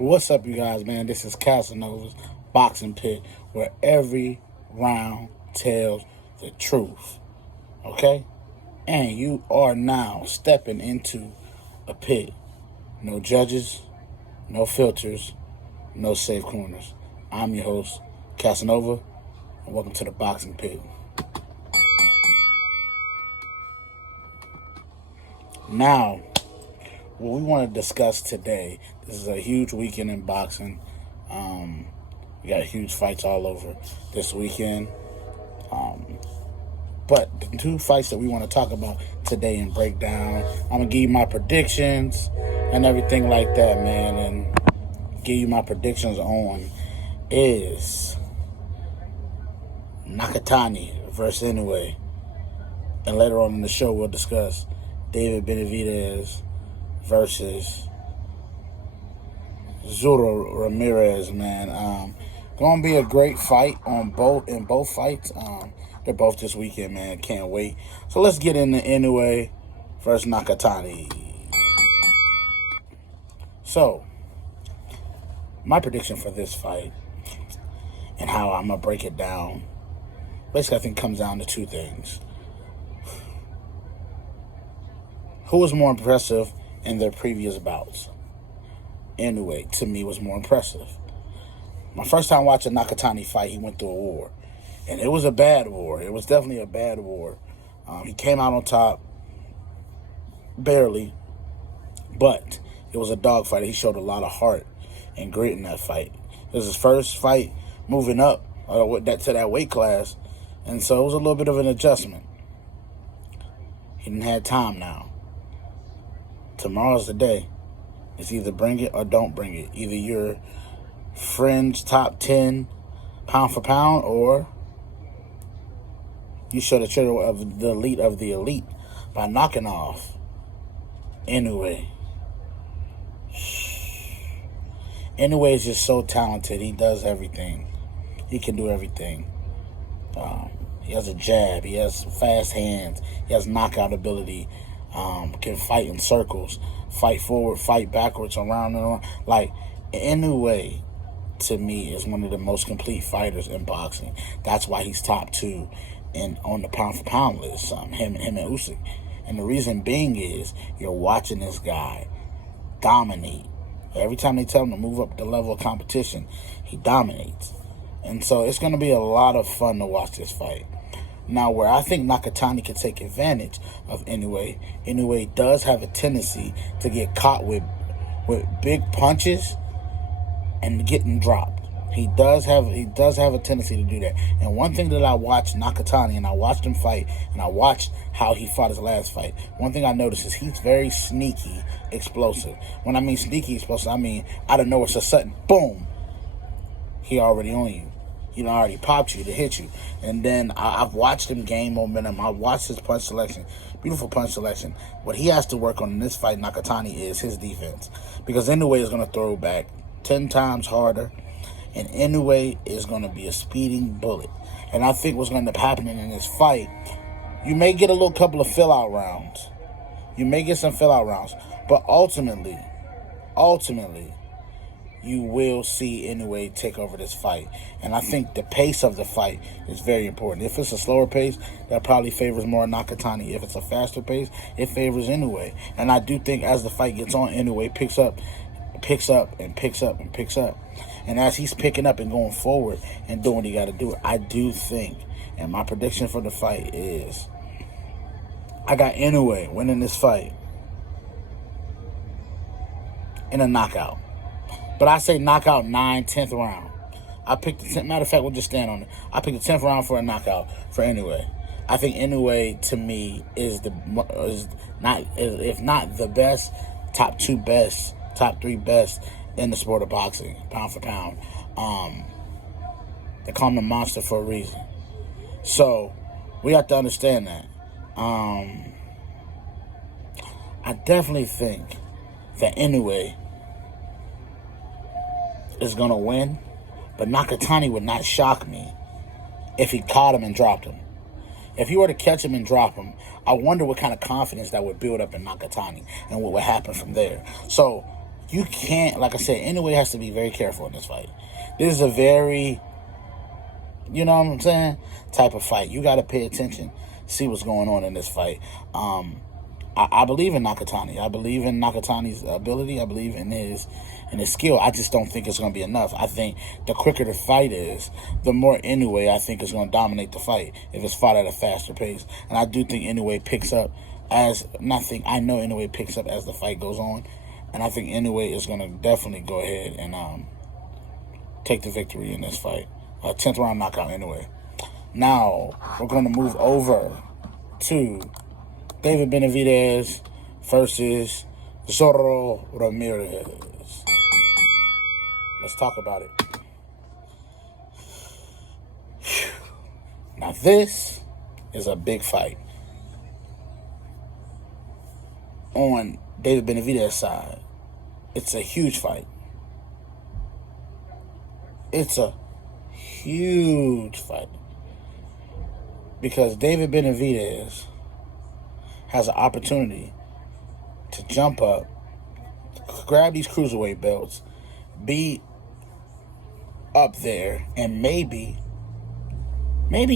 What's up, you guys, man? This is Cassanova's Boxing Pit, where every round tells the truth, okay? And you are now stepping into a pit. No judges, no filters, no safe corners. I'm your host, Cassanova, and welcome to the Boxing Pit. Now, what we want to discuss today, this is a huge weekend in boxing. We got huge fights all over this weekend. But the two fights that we want to talk about today and break down, I'm going to give you my predictions and everything like that, man. And give you my predictions on is Nakatani versus Inoue. And later on in the show, we'll discuss Benavidez versus Ramirez, man. Gonna be a great fight in both fights. They're both this weekend, man. Can't wait. So let's get into Inoue versus Nakatani. So, my prediction for this fight and how I'm gonna break it down, basically I think comes down to two things. Who was more impressive in their previous bouts? Inoue, to me, was more impressive. My first time watching Nakatani fight, he went through a war. And it was a bad war. It was definitely a bad war. He came out on top, barely. But it was a dogfight. He showed a lot of heart and grit in that fight. It was his first fight moving up to that weight class. And so it was a little bit of an adjustment. He didn't have time now. Tomorrow's the day. It's either bring it or don't bring it. Either you're fringe top 10 pound for pound, or you show that you're of the elite by knocking off Inoue. Inoue is just so talented. He does everything. He can do everything. He has a jab. He has fast hands. He has knockout ability. Can fight in circles, fight forward, fight backwards, around and around. Like, Inoue, to me, is one of the most complete fighters in boxing. That's why he's top two on the pound for pound list. Him and Usyk. And the reason being is you're watching this guy dominate. Every time they tell him to move up the level of competition, he dominates. And so it's going to be a lot of fun to watch this fight. Now, where I think Nakatani can take advantage of Inoue does have a tendency to get caught with big punches and getting dropped. He does have a tendency to do that. And one thing that I watched Nakatani, and I watched him fight, and I watched how he fought his last fight, one thing I noticed is he's very sneaky, explosive. When I mean sneaky, explosive, I mean out of nowhere, it's a sudden, boom, he already on you. He already popped you to hit you. And then I've watched him gain momentum. I've watched his punch selection. Beautiful punch selection. What he has to work on in this fight, Nakatani, is his defense. Because Inoue is going to throw back 10 times harder. And Inoue is going to be a speeding bullet. And I think what's going to end up happening in this fight, you may get a couple of fill-out rounds. You may get some fill-out rounds. But ultimately, you will see Inoue take over this fight. And I think the pace of the fight is very important. If it's a slower pace, that probably favors more Nakatani. If it's a faster pace, it favors Inoue. And I do think as the fight gets on, Inoue picks up. And as he's picking up and going forward and doing what he got to do, I do think, and my prediction for the fight is, I got Inoue winning this fight in a knockout. But I say knockout 9, 10th round. I picked the 10th. Matter of fact, we'll just stand on it. I picked the 10th round for a knockout for Inoue. I think Inoue, to me, is if not the best, top 2 best, top 3 best in the sport of boxing, pound for pound. They call him the monster for a reason. So we have to understand that. I definitely think that Inoue is going to win, but Nakatani would not shock me if he caught him and dropped him. If he were to catch him and drop him, I wonder what kind of confidence that would build up in Nakatani and what would happen from there. So You can't, like I said, Inoue has to be very careful in this fight. This is a very, you know what I'm saying, type of fight. You got to pay attention, see what's going on in this fight. I believe in Nakatani. I believe in Nakatani's ability. I believe in his skill. I just don't think it's going to be enough. I think the quicker the fight is, the more Inoue I think is going to dominate the fight if it's fought at a faster pace. And I do think Inoue picks up I know Inoue picks up as the fight goes on. And I think Inoue is going to definitely go ahead and take the victory in this fight. 10th round knockout Inoue. Now, we're going to move over to David Benavidez versus Zorro Ramirez. Let's talk about it. Now, this is a big fight. On David Benavidez's side, it's a huge fight. It's a huge fight. Because David Benavidez has an opportunity to jump up, grab these cruiserweight belts, be up there, and maybe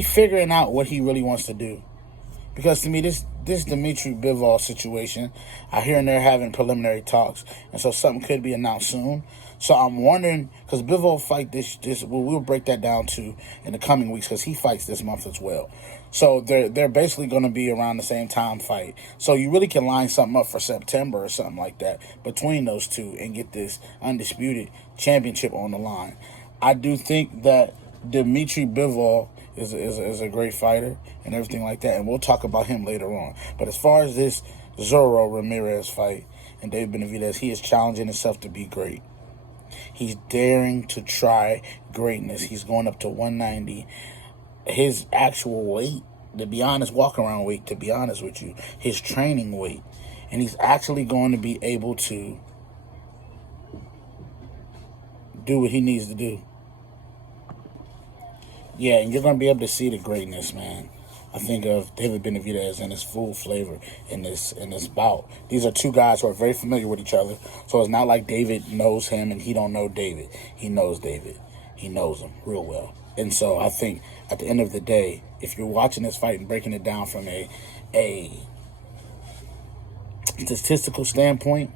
figuring out what he really wants to do. Because to me, this Dmitry Bivol situation, I hear they're having preliminary talks, and so something could be announced soon. So I'm wondering, because Bivol fight we'll break that down too in the coming weeks, because he fights this month as well. So they're basically going to be around the same time fight. So you really can line something up for September or something like that between those two and get this undisputed championship on the line. I do think that Dmitry Bivol is a great fighter and everything like that, and we'll talk about him later on. But as far as this Zorro Ramirez fight and David Benavidez, he is challenging himself to be great. He's daring to try greatness. He's going up to 190. His actual weight, to be honest, walk-around weight, to be honest with you, his training weight. And he's actually going to be able to do what he needs to do. Yeah, and you're going to be able to see the greatness, man. I think of David Benavidez and his full flavor in this bout. These are two guys who are very familiar with each other, so it's not like David knows him and he don't know David. He knows David. He knows him real well. And so I think at the end of the day, if you're watching this fight and breaking it down from a statistical standpoint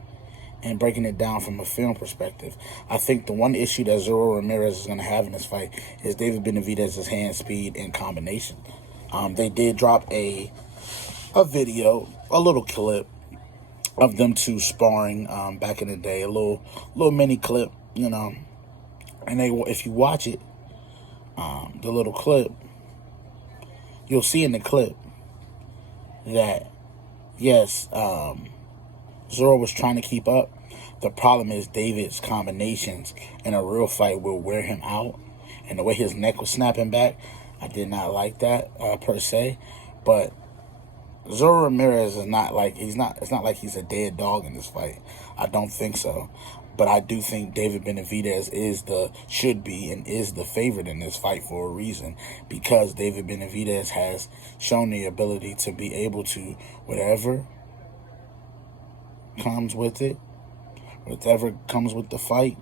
and breaking it down from a film perspective, I think the one issue that Zorro Ramirez is going to have in this fight is David Benavidez's hand speed and combination. They did drop a video, a little clip of them two sparring back in the day, a little mini clip, you know. And if you watch it, the little clip, you'll see in the clip that yes, Zorro was trying to keep up. The problem is David's combinations in a real fight will wear him out. And the way his neck was snapping back, I did not like that per se. But Zorro Ramirez is not like, it's not like he's a dead dog in this fight. I don't think so. But I do think David Benavidez should be and is the favorite in this fight for a reason. Because David Benavidez has shown the ability to be able to, whatever comes with it, whatever comes with the fight,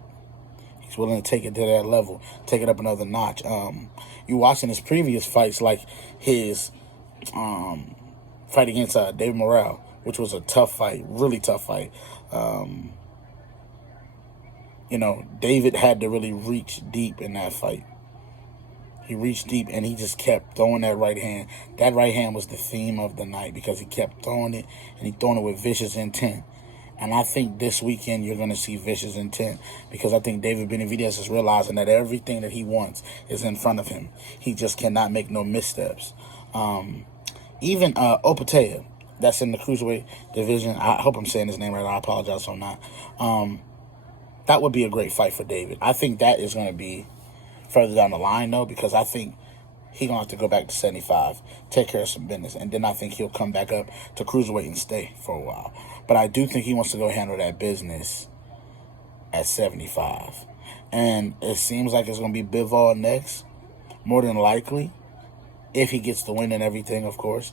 he's willing to take it to that level, take it up another notch. You watching his previous fights, like his fight against David Morrell, which was a tough fight, really tough fight. You know, David had to really reach deep in that fight. He reached deep, and he just kept throwing that right hand. That right hand was the theme of the night because he kept throwing it, and he throwing it with vicious intent. And I think this weekend you're going to see vicious intent because I think David Benavidez is realizing that everything that he wants is in front of him. He just cannot make no missteps. Even Opatea, that's in the cruiserweight division. I hope I'm saying his name right. I apologize if I'm not. That would be a great fight for David. I think that is going to be further down the line, though, because I think he's going to have to go back to 75, take care of some business, and then I think he'll come back up to cruiserweight and stay for a while. But I do think he wants to go handle that business at 75. And it seems like it's going to be Bivol next, more than likely, if he gets the win and everything, of course.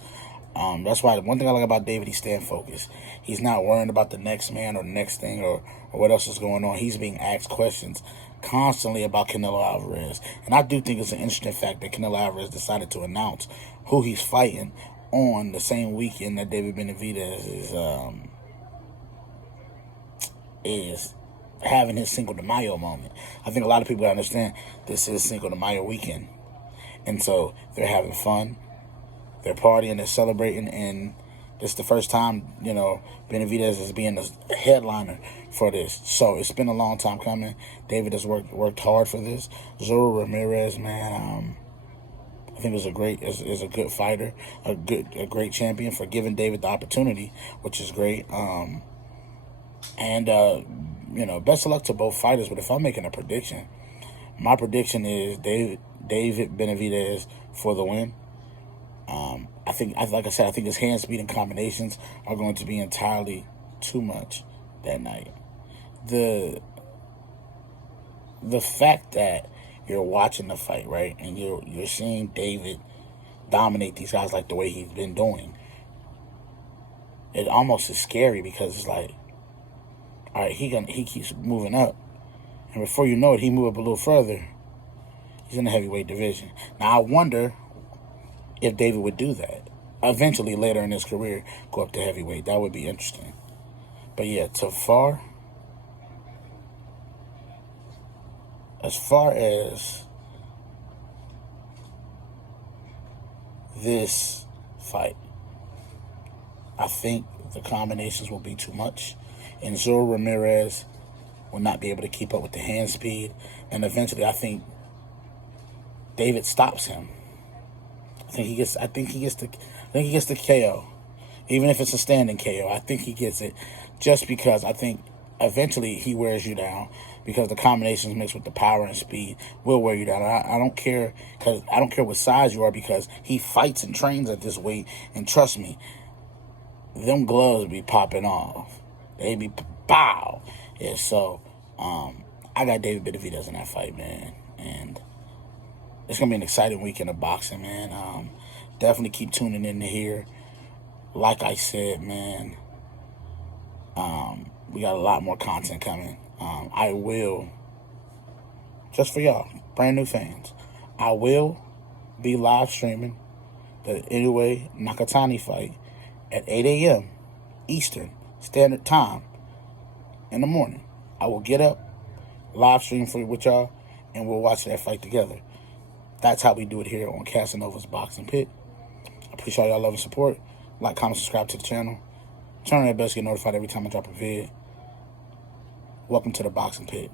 That's why one thing I like about David, he's staying focused. He's not worrying about the next man or the next thing or what else is going on. He's being asked questions constantly about Canelo Alvarez. And I do think it's an interesting fact that Canelo Alvarez decided to announce who he's fighting on the same weekend that David Benavidez is having his Cinco de Mayo moment. I think a lot of people understand this is Cinco de Mayo weekend. And so they're having fun. They're partying, they're celebrating, and this is the first time, Benavidez is being the headliner for this. So it's been a long time coming. David has worked hard for this. Ramirez, man, I think is a good fighter, a great champion for giving David the opportunity, which is great. Best of luck to both fighters. But if I'm making a prediction, my prediction is David Benavidez for the win. Like I said, I think his hand speed and combinations are going to be entirely too much that night. The fact that you're watching the fight, right, and you're seeing David dominate these guys like the way he's been doing, it almost is scary because it's like, all right, he keeps moving up, and before you know it, he move up a little further. He's in the heavyweight division. Now I wonder if David would do that eventually later in his career, go up to heavyweight. That would be interesting. But yeah, as far as this fight, I think the combinations will be too much, and Ramirez will not be able to keep up with the hand speed, and eventually I think David stops him. I think he gets the KO. Even if it's a standing KO, I think he gets it. Just because I think eventually he wears you down, because the combinations mixed with the power and speed will wear you down. I don't care, because I don't care what size you are, because he fights and trains at this weight, and trust me, them gloves be popping off. They be pow. Yeah, so I got David Benavidez in that fight, man, and it's going to be an exciting weekend of boxing, man. Definitely keep tuning in to here. Like I said, man, we got a lot more content coming. I will, just for y'all, brand new fans, I will be live streaming the Inoue Nakatani fight at 8 a.m. Eastern Standard Time in the morning. I will get up, live stream with y'all, and we'll watch that fight together. That's how we do it here on Cassanova's Boxing Pit. I appreciate y'all love and support. Like, comment, subscribe to the channel. Turn on that bell to get notified every time I drop a vid. Welcome to the Boxing Pit.